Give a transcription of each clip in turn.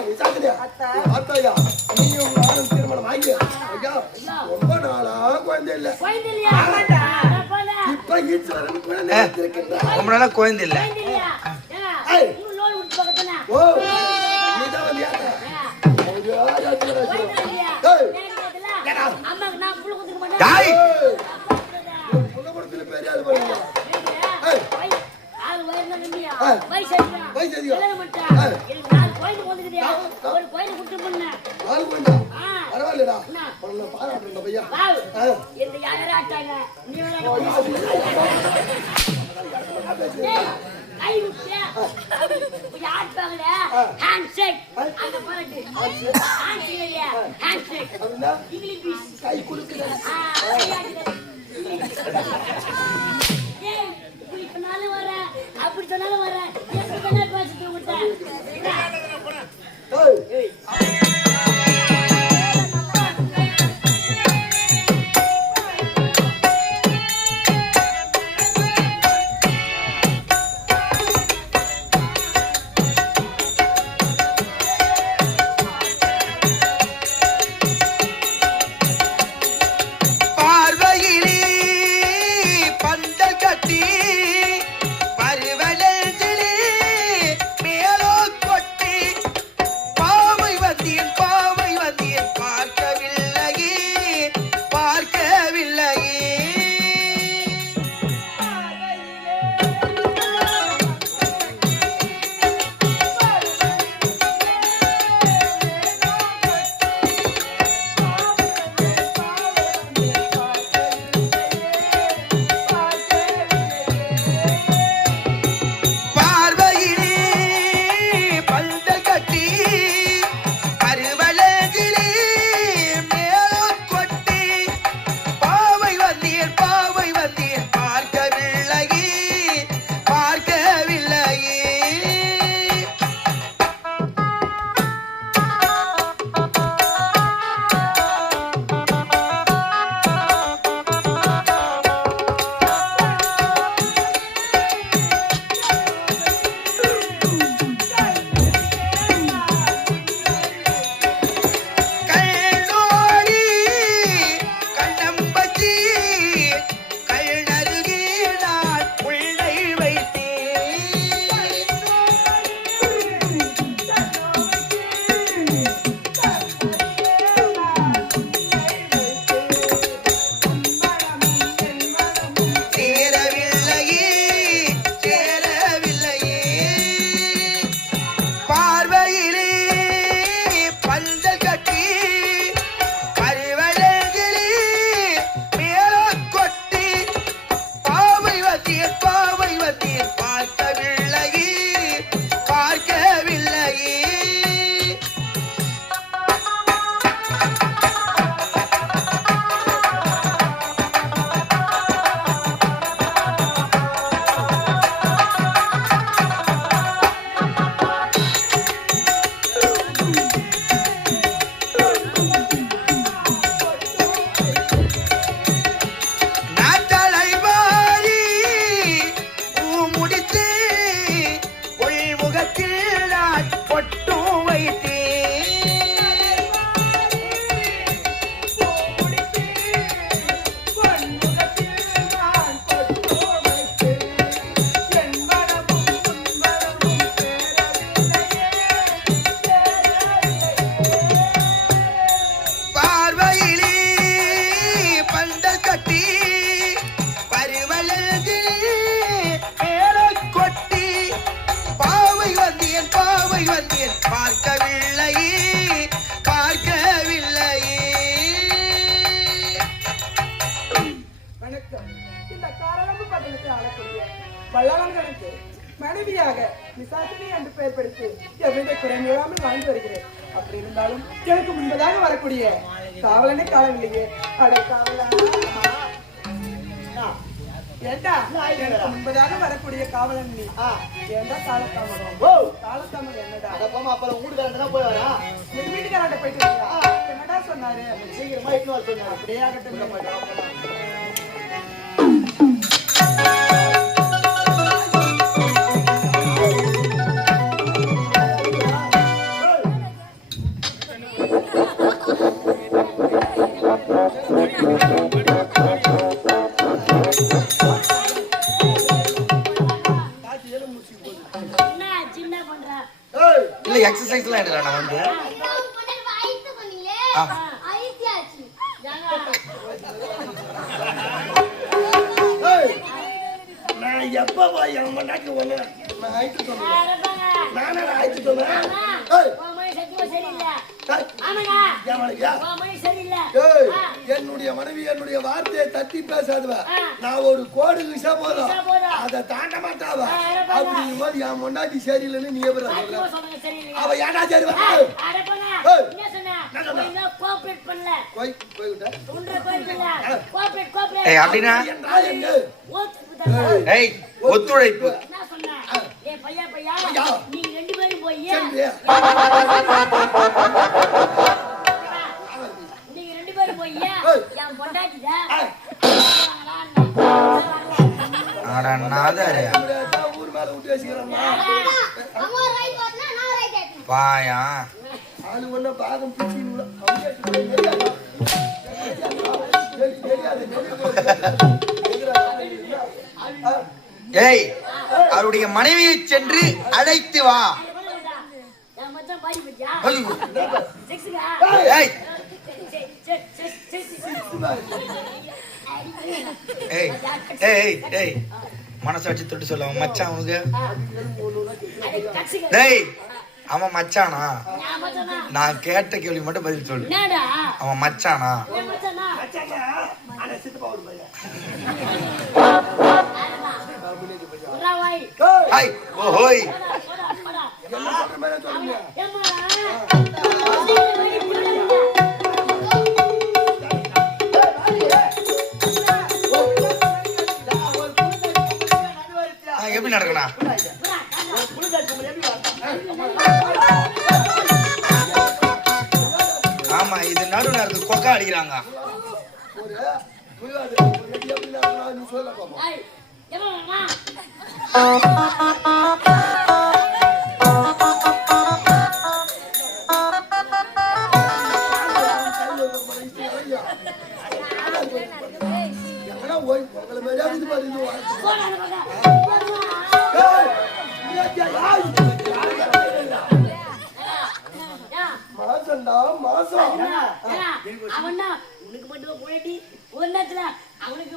அத்தையா நீயும் நானும் திருமணம் ஆகி ஐயா ரொம்ப நாளா குழந்தை இல்ல இப்ப ஈஸ்வரன் குழந்தை ரொம்ப நாளா குழந்தை இல்ல ஓ நீதான் வந்தியா பாராட்டு பையா கை கொடுக்குற அப்படி சொன்னாலும் வர பேசிட்டு மனைவியாக விசாசினி என்று பெயர் படித்து எவ்வித குறைநிலாமல் வாழ்ந்து வருகிறேன். அப்படி இருந்தாலும் எனக்கு முன்பதாக வரக்கூடிய காவலனை காணவில்லையே. அட காவலா ஏண்டா முன்பதாக வரக்கூடிய காவலன் நீ ஏண்டா காலத்தாமதம்? காலத்தாமதம் என்னடா? அப்புறம் வீட்டுக்காரன் போய் வரா வீட்டுக்காரன் போயிட்டு என்னடா சொன்னாரு? சீக்கிரமா இன்னும் வர சொன்னாரு. அப்படியே ஆகட்டும். இல்ல எக்ஸசைஸ்லாம் எடுக்கிறேன் நான் வந்து ஆ. ஏய், நான் எப்ப போய் என் மண்டாட்டி ஒண்ணு நான் ஆயிட்டு சொன்னேன். நானே ஆயிட்டு சொன்னேன். ஏய், ஏய், என் மனைவியா? ஏய், என்னுடைய மனைவி என்னுடைய வார்த்தையை தட்டி பேசாதவ. நான் ஒரு கோடு விஷா போதும் அதை தாண்ட மாட்டாவ. அப்படிங்கும் போது என் மண்டாட்டி சரியில்லைன்னு நீ எப்படி சொல்ற? அவ ஏடா சரிவா? ஏய் அப்படின்னா ஏய் ஒத்துழைப்பு நீங்க ரெண்டு பேரும் போய் என் பொண்டாட்டிதா ஊர் மேல விட்டு வச்சுக்கிறேன். வாயா ஆளு ஒண்ணு பாகம் பிடிச்சி ஏய் அவருடைய மனைவியை சென்று அழைத்து வா. ஐயோ. ஏய் ஏய் ஏய் ஏய் மனசை வச்சு தொட்டு சொல்ல அவன் மச்சான் அவனுக்கு. டேய் அவன் மச்சானா? நான் கேட்ட கேள்வி மட்டும் பதில் சொல்லு. அவன் மச்சானா? ஹாய் ஓ ஹோய் எப்படி நடக்கணும்? ஆமா இது நடு நேரத்துக்கு கொக்கா அடிக்கிறாங்க. மாசம்டா மாசம் அவனா உனக்கு மட்டும் போயிட்டு ஒரு நேரத்துல அவனுக்கு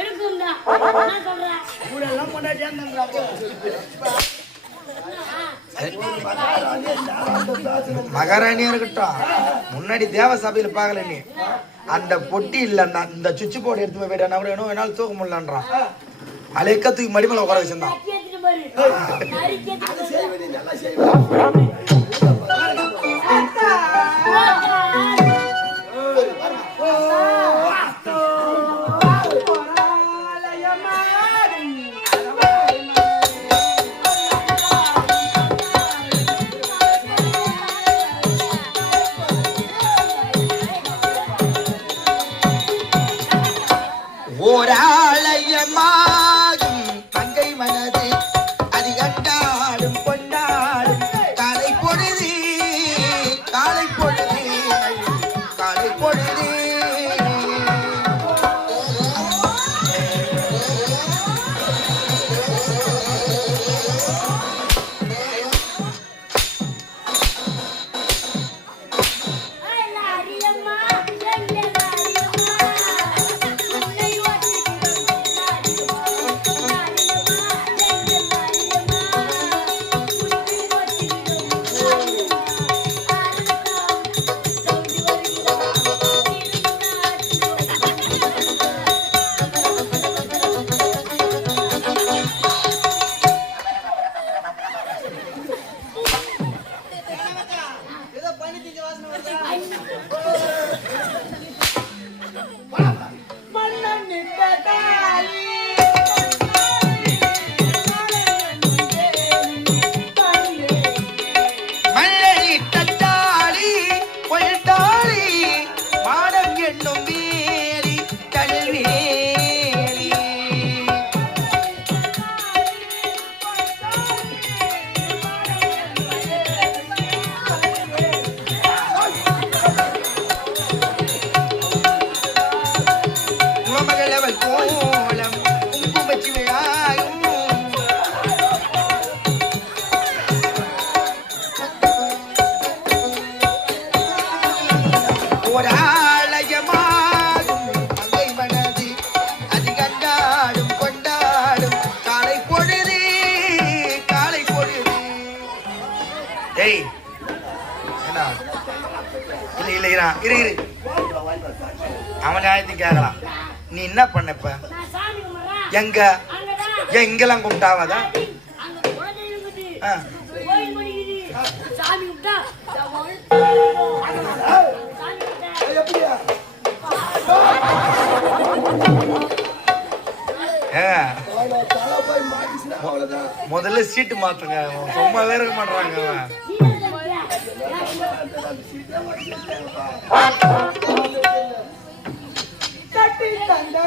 எடுக்கும்டா நான் சொல்றேன் கூட எல்லாம் மகாராணியா இருக்கட்டும் முன்னாடி தேவ சபையில பாக்கல நீ அந்த பொட்டி இல்ல இந்த சுவிட்ச் போர்டு எடுத்து போய் போயிட்டா கூட என்ன வேணாலும் தூக்க முடியலன்றான். அலைக்க தூக்கி மடிமலை உட்கார வச்சிருந்தான். ஓராலயமாகும் தங்கை மனது அது கண்டாடும் கொண்டாடும் கதை இரு அவன் நியாயத்துக்கு கேட்கலாம். நீ என்ன பண்ண இப்ப? நான் சாமி கும்பிடுறேன். எங்க அங்கதான் ஏன் இங்கெல்லாம் கும்பிட்டாவதா? அங்க குழந்தை இருக்குது. ஆ. கோயில் முடிக்குது. சாமி கும்பிட்டா சாமி கும்பிட்டா எப்படியா தலை போய் மாட்டிச்சுன்னா அவ்வளவுதான். முதல்ல சீட்டு மாத்துங்க. சும்மா வேற இருக்க மாட்டாங்க அவன். கட்டி தந்த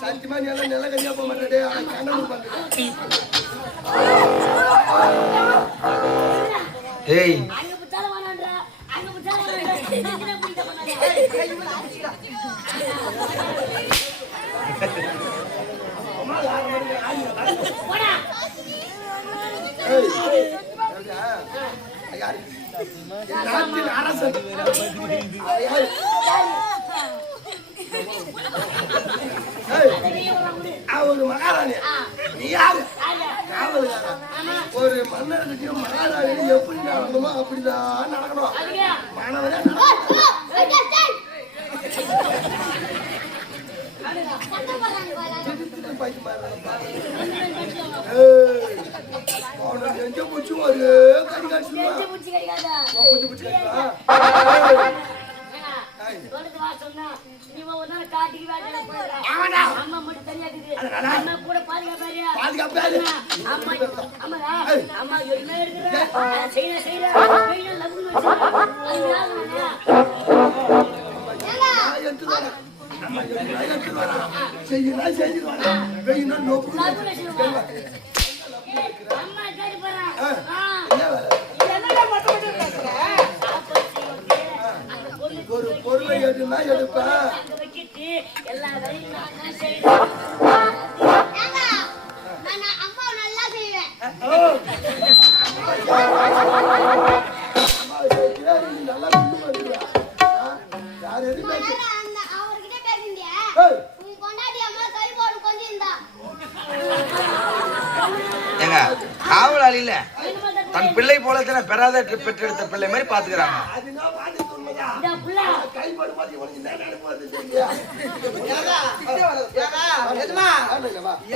சத்தியமா நீ எல்லாம் நில கரியா போக மாட்டே. கண்ணு பண்ணுறேன். ஏய் நாட்டின் அரசன் ஒரு மகாராணி. நீ யாரு? ஒரு மன்னர்கிட்டையும் மகாராணியும் எப்படி நடக்கணுமோ அப்படிதான் நடக்கணும். மாணவரே எங்க பூச்சி ஒரு கறி காய்ச்சி ஒரு பொருளை எடுனா எடுப்பேன். காவலாளியில தன் பிள்ளை போல பெறாத பெற்றெடுத்த பிள்ளை மாதிரி பாத்துக்கிறாங்க.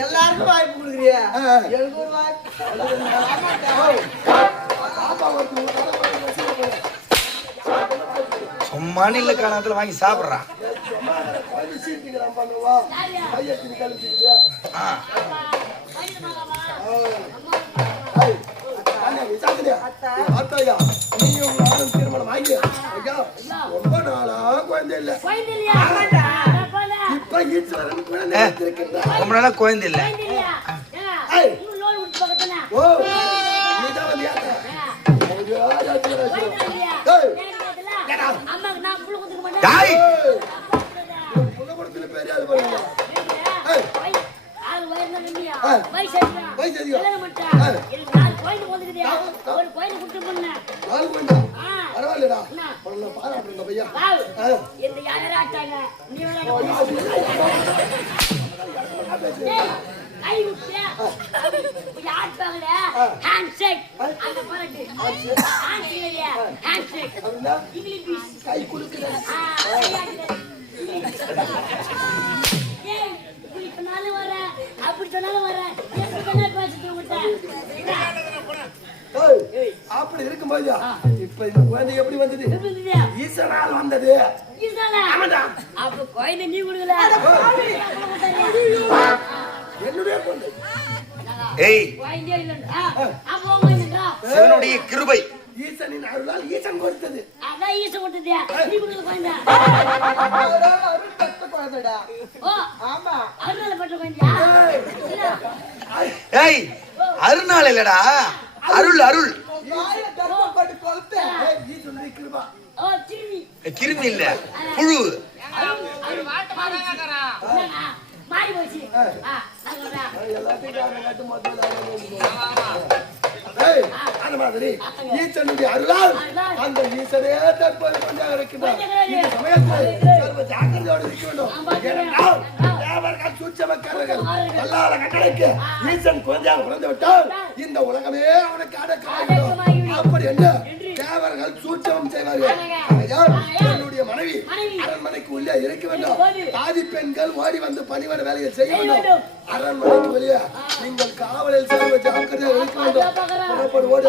எல்லாருக்கும் வாய்ப்பு கொடுக்குறியா? எனக்கு ஒரு வாய்ப்பு. சும்மா இல்ல காலத்துல வாங்கி சாப்பிடுறான். திருமணம் ஆகி ரொம்ப நாளா குழந்தை இல்ல. இப்ப ரொம்ப நாளா குழந்தை இல்ல. ஓ நீதான் வந்தியா? வயசு எனக்கு 4 கோயில் வந்துக்குது. ஒரு கோயில் குடுத்து பண்ணேன். ஆளு கொண்டா ஆ. பரவாயில்லடா என்ன? உன்னை பாராட்டுறேன் பையா வாவ். ஆ. இந்த யாரா ஆட்டாங்க. நீ வேற கை விட்டு யார் பாக்கல ஹேண்ட் ஷேக் அந்த பாருங்க ஹேண்ட் ஷேக் ஹேண்ட் ஷேக் அப்படின்னா இங்கிலீஷ் கை குலுக்குறேன் ஏய் இப்படி சொன்னாலும் வர அப்படி சொன்னாலும் வர எப்படி சொன்னா பேசிட்டு விட்டேன் ஏய், அப்படி இருக்கும்போது இப்ப இந்த குழந்தை எப்படி வந்தது ஈசனால் வந்தது இதுதானே ஆமாடா அப்ப கோயில நீ கொடுக்கல என்னுடைய பொண்ணு ஏய் கோயிலே இல்லடா அப்போ கோயிலடா சிவனுடைய கிருபை ஈசனின் அருளால் ஈசன் கொடுத்தது அதான் ஈச விட்டுட்டியா நீ கொடுக்கல கோயில அருள் பெற்ற குழந்தைடா. ஓ ஆமா அருளால பட்ட கோயிலா ஏய் அருநாள் இல்லடா அருள் அருள் வாயில கர்ப்பம் போட்டு கொளுத்தேன். ஈசனுடைய கிருபா ஓ திரும்பி கிருமி இல்ல புழு மாறி போச்சு நான் சொல்றேன் எல்லாத்தையும் காரணம் காட்டு மொத்தம் ஏய், அந்த மாதிரி ஈசனுடைய அருளால் அந்த ஈசனே தற்போது கொஞ்சம் இருக்கின்றார். இந்த சமயத்தில் சர்வ ஜாக்கிரதையோடு இருக்க வேண்டும். ஏனென்றால் தேவர்கள் சூட்சமக்காரர்கள் வல்லார கட்டளைக்கு ஈசன் குழந்தையாக பிறந்து விட்டால் இந்த உலகமே அவனுக்கு அடக்கமாகிவிடும். அப்படி என்று தேவர்கள் சூட்சமம் செய்வார்கள். ஆகையால் என்னுடைய மனைவி அரண்மனைக்கு உள்ளே இருக்க வேண்டும். பாதி பெண்கள் ஓடி வந்து பணிவட வேலையை செய்ய வேண்டும். அரண்மனைக்கு வெளியே நீங்கள் காவலில் சர்வ ஜாக்கிரதையாக இருக்க வேண்டும். புறப்படு ஓடு.